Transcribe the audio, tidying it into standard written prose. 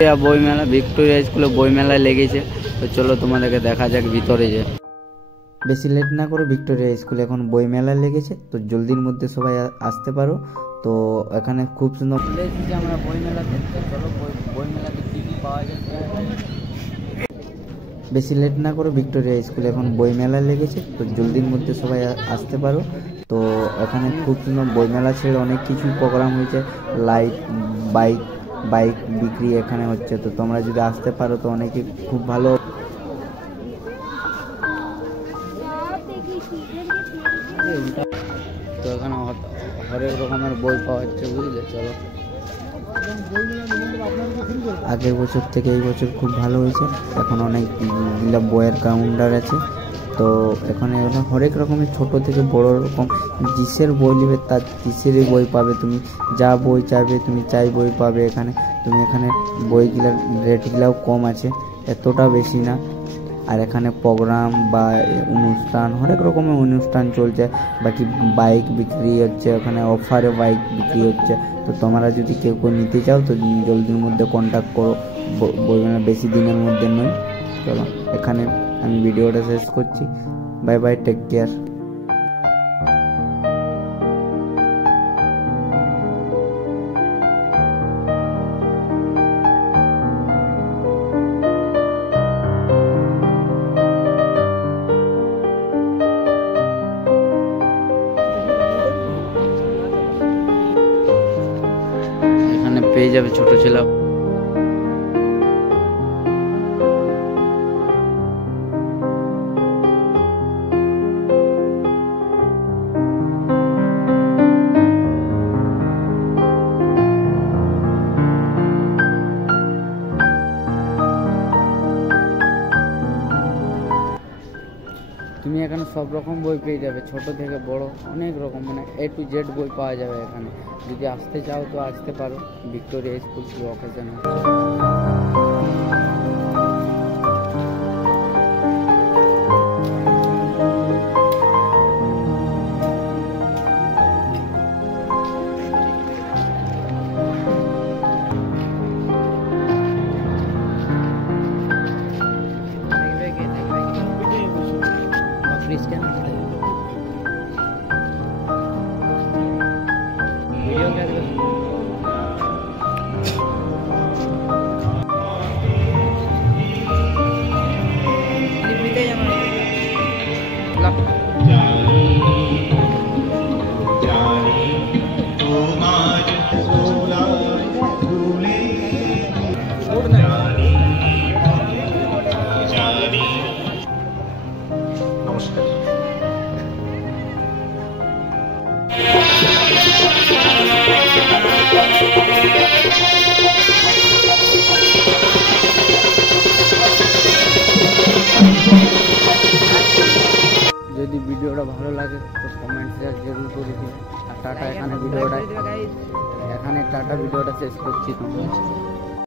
বই মেলা, ভিক্টোরিয়া স্কুলে বই মেলায় লেগেছে। তো চলো তোমাদেরকে দেখা যাক ভিতরে যে। বেশি লেট না করে ভিক্টোরিয়া স্কুলে এখন বই মেলা লেগেছে, তো জলদির মধ্যে সবাই আসতে পারো। তো এখানে খুব সুন্দর এসেছি আমরা বই মেলা দেখতে। চলো বই মেলাতে কী কী পাওয়া যায়। বেশি লেট না করে ভিক্টোরিয়া স্কুলে এখন বই মেলা লেগেছে, তো জলদির মধ্যে সবাই আসতে পারো। তো এখানে খুব সুন্দর বই মেলা ছেড়ে অনেক কিছু প্রোগ্রাম হয়েছে, লাইট, বাইক বিক্রি এখানে হচ্ছে। তো তোমরা যদি আসতে পারো তো অনেকে খুব ভালো। তো এখানে হরেক রকমের বই পাওয়া যাচ্ছে, বুঝলে। চলো, আগের বছর থেকে এই বছর খুব ভালো হয়েছে। এখন অনেকগুলো বইয়ের কাউন্টার আছে। তো এখানে হরেক রকমের ছোট থেকে বড় রকম জিসের বই নেবে তার জিসেরই বই পাবে। তুমি যা বই চাইবে তুমি চাই বই পাবে এখানে। তুমি এখানে বইগুলার রেটগুলাও কম আছে, এতটা বেশি না। আর এখানে প্রোগ্রাম বা অনুষ্ঠান, হরেক রকমের অনুষ্ঠান চলছে। বাকি বাইক বিক্রি হচ্ছে, ওখানে অফারে বাইক বিক্রি হচ্ছে। তো তোমরা যদি কেউ নিতে চাও তো জলদির মধ্যে কন্ট্যাক্ট করো, বেশি দিনের মধ্যে নয়। চলো, এখানে আমি ভিডিওটা শেষ করছি। Bye bye, take care. এখানে পেয়ে যাবে ছোট ছেলে। তুমি এখানে সব রকম বই পেয়ে যাবে, ছোট থেকে বড় অনেক রকম, মানে A to Z বই পাওয়া যাবে এখানে। যদি আসতে চাও তো আসতে পারো, ভিক্টোরিয়া স্কুল কি অকেশন হচ্ছে। যদি ভিডিওটা ভালো লাগে তো কমেন্ট শেয়ার জরুর করে দিও। আর টাটা, এখানে ভিডিওটা শেষ করছি তোমরা।